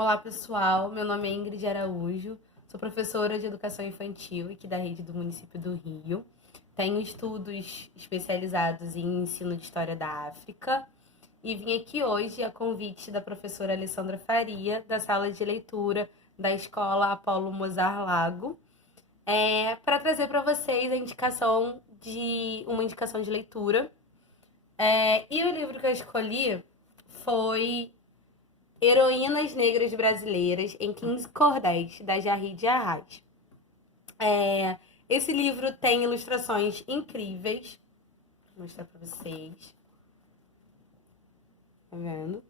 Olá, pessoal. Meu nome é Ingrid Araújo. Sou professora de educação infantil aqui da rede do município do Rio. Tenho estudos especializados em ensino de história da África e vim aqui hoje a convite da professora Alessandra Faria, da sala de leitura da Escola Apolo Mozar Lago, para trazer para vocês uma indicação de leitura. E o livro que eu escolhi foi Heroínas Negras Brasileiras em 15 Cordéis, da Jarid Arraes. Esse livro tem ilustrações incríveis. Vou mostrar para vocês. Tá vendo?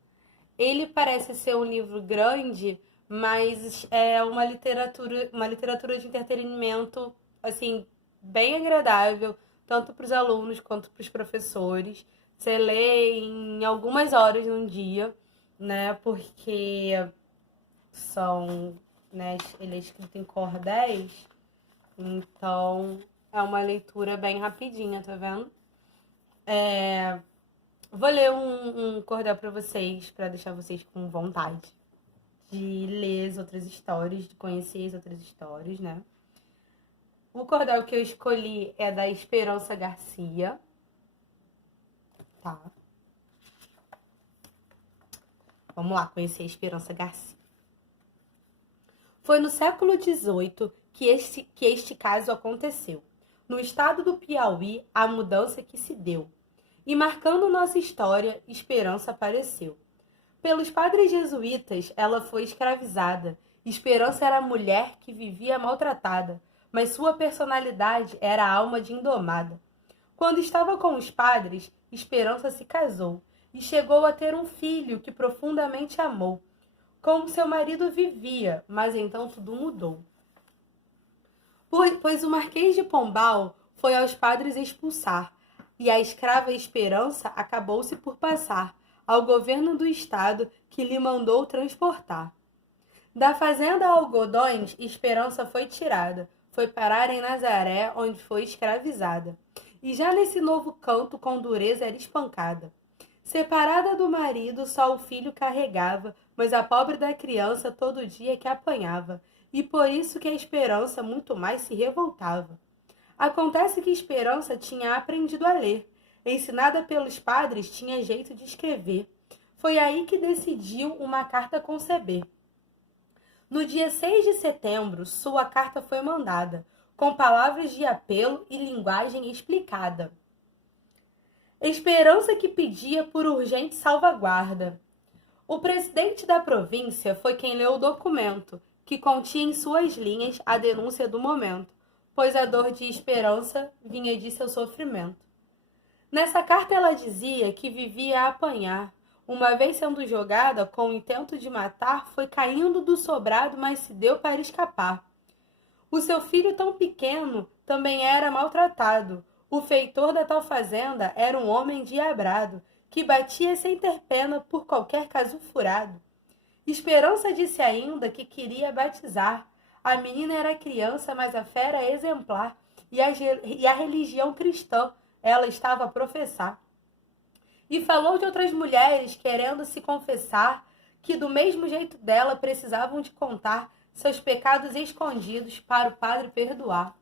Ele parece ser um livro grande, mas é uma literatura de entretenimento, assim, bem agradável, tanto para os alunos quanto para os professores. Você lê em algumas horas num dia, né? Porque ele é escrito em cordéis, então é uma leitura bem rapidinha, tá vendo? Vou ler um cordel para vocês, para deixar vocês com vontade de ler as outras histórias, de conhecer as outras histórias, né? O cordel que eu escolhi é da Esperança Garcia, tá? Vamos lá conhecer a Esperança Garcia. Foi no século XVIII que este caso aconteceu. No estado do Piauí, a mudança que se deu. E marcando nossa história, Esperança apareceu. Pelos padres jesuítas, ela foi escravizada. Esperança era a mulher que vivia maltratada, mas sua personalidade era a alma de indomada. Quando estava com os padres, Esperança se casou e chegou a ter um filho que profundamente amou. Como seu marido vivia, mas então tudo mudou. Pois o Marquês de Pombal foi aos padres expulsar, e a escrava Esperança acabou-se por passar ao governo do estado que lhe mandou transportar. Da fazenda Algodões, Esperança foi tirada, foi parar em Nazaré, onde foi escravizada. E já nesse novo canto com dureza era espancada. Separada do marido, só o filho carregava, mas a pobre da criança todo dia que apanhava, e por isso que a Esperança muito mais se revoltava. Acontece que Esperança tinha aprendido a ler, ensinada pelos padres tinha jeito de escrever. Foi aí que decidiu uma carta conceber. No dia 6 de setembro, sua carta foi mandada, com palavras de apelo e linguagem explicada. Esperança que pedia por urgente salvaguarda. O presidente da província foi quem leu o documento, que continha em suas linhas a denúncia do momento, pois a dor de Esperança vinha de seu sofrimento. Nessa carta ela dizia que vivia a apanhar. Uma vez sendo jogada, com o intento de matar, foi caindo do sobrado, mas se deu para escapar. O seu filho tão pequeno também era maltratado. O feitor da tal fazenda era um homem diabrado, que batia sem ter pena por qualquer caso furado. Esperança disse ainda que queria batizar. A menina era criança, mas a fé era exemplar, e a religião cristã ela estava a professar. E falou de outras mulheres querendo se confessar, que do mesmo jeito dela precisavam de contar seus pecados escondidos para o padre perdoar.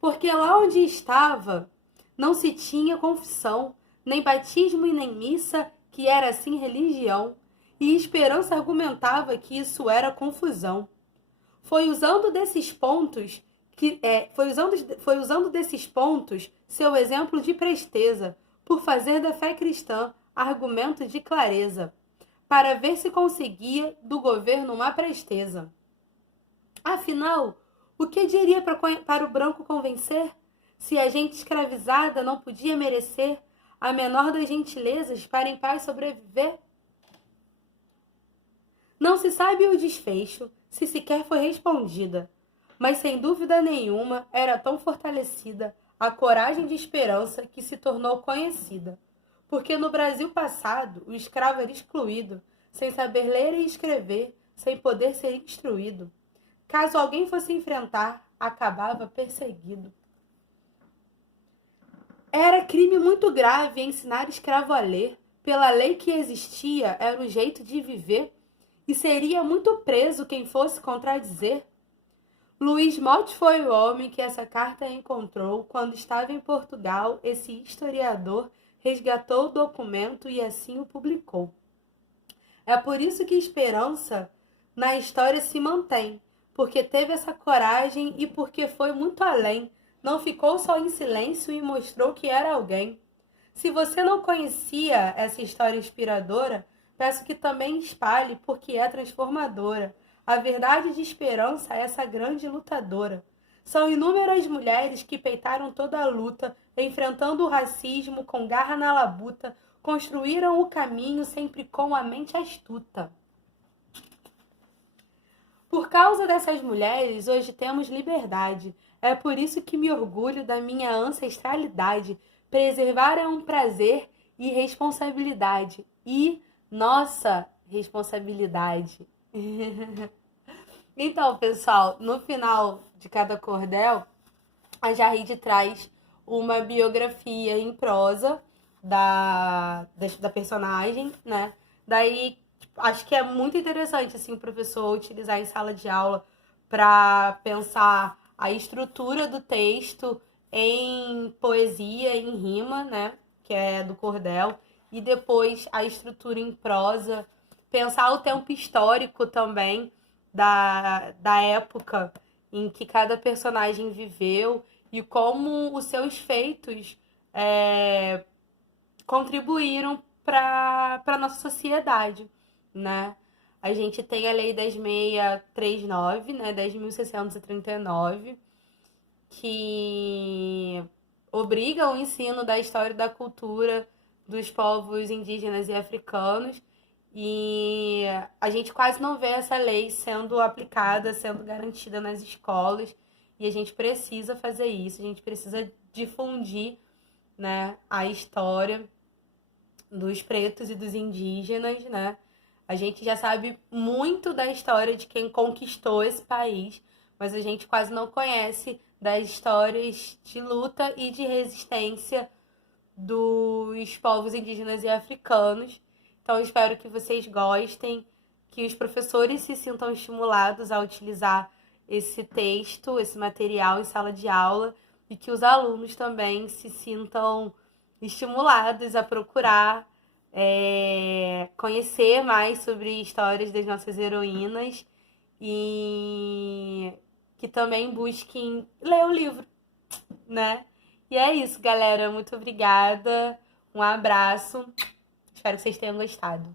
Porque lá onde estava não se tinha confissão, nem batismo e nem missa, que era assim religião, e Esperança argumentava que isso era confusão. Foi usando desses pontos seu exemplo de presteza, por fazer da fé cristã argumento de clareza, para ver se conseguia do governo uma presteza. Afinal, o que diria para o branco convencer, se a gente escravizada não podia merecer a menor das gentilezas para em paz sobreviver? Não se sabe o desfecho, se sequer foi respondida, mas sem dúvida nenhuma era tão fortalecida a coragem de Esperança que se tornou conhecida, porque no Brasil passado o escravo era excluído, sem saber ler e escrever, sem poder ser instruído. Caso alguém fosse enfrentar, acabava perseguido. Era crime muito grave ensinar escravo a ler. Pela lei que existia, era o jeito de viver. e seria muito preso quem fosse contradizer. Luís Motti foi o homem que essa carta encontrou quando estava em Portugal. Esse historiador resgatou o documento e assim o publicou. É por isso que Esperança na história se mantém, porque teve essa coragem e porque foi muito além. Não ficou só em silêncio e mostrou que era alguém. Se você não conhecia essa história inspiradora, peço que também espalhe, porque é transformadora. A verdade de Esperança é essa grande lutadora. São inúmeras mulheres que peitaram toda a luta, enfrentando o racismo com garra na labuta, construíram o caminho sempre com a mente astuta. Por causa dessas mulheres, hoje temos liberdade. É por isso que me orgulho da minha ancestralidade. Preservar é um prazer e responsabilidade. E nossa responsabilidade. Então, pessoal, no final de cada cordel, a Jaide traz uma biografia em prosa da personagem, né? Daí, acho que é muito interessante, assim, o professor utilizar em sala de aula para pensar a estrutura do texto em poesia, em rima, né? Que é do cordel. E depois a estrutura em prosa. Pensar o tempo histórico também da época em que cada personagem viveu e como os seus feitos contribuíram para a nossa sociedade, né? A gente tem a Lei 10.639, né, 10.639, que obriga o ensino da história e da cultura dos povos indígenas e africanos, e a gente quase não vê essa lei sendo aplicada, sendo garantida nas escolas, e a gente precisa fazer isso, a gente precisa difundir, né, a história dos pretos e dos indígenas, né? A gente já sabe muito da história de quem conquistou esse país, mas a gente quase não conhece das histórias de luta e de resistência dos povos indígenas e africanos. Então, eu espero que vocês gostem, que os professores se sintam estimulados a utilizar esse texto, esse material em sala de aula, e que os alunos também se sintam estimulados a procurar conhecer mais sobre histórias das nossas heroínas e que também busquem ler o livro, né? E é isso, galera. Muito obrigada. Um abraço. Espero que vocês tenham gostado.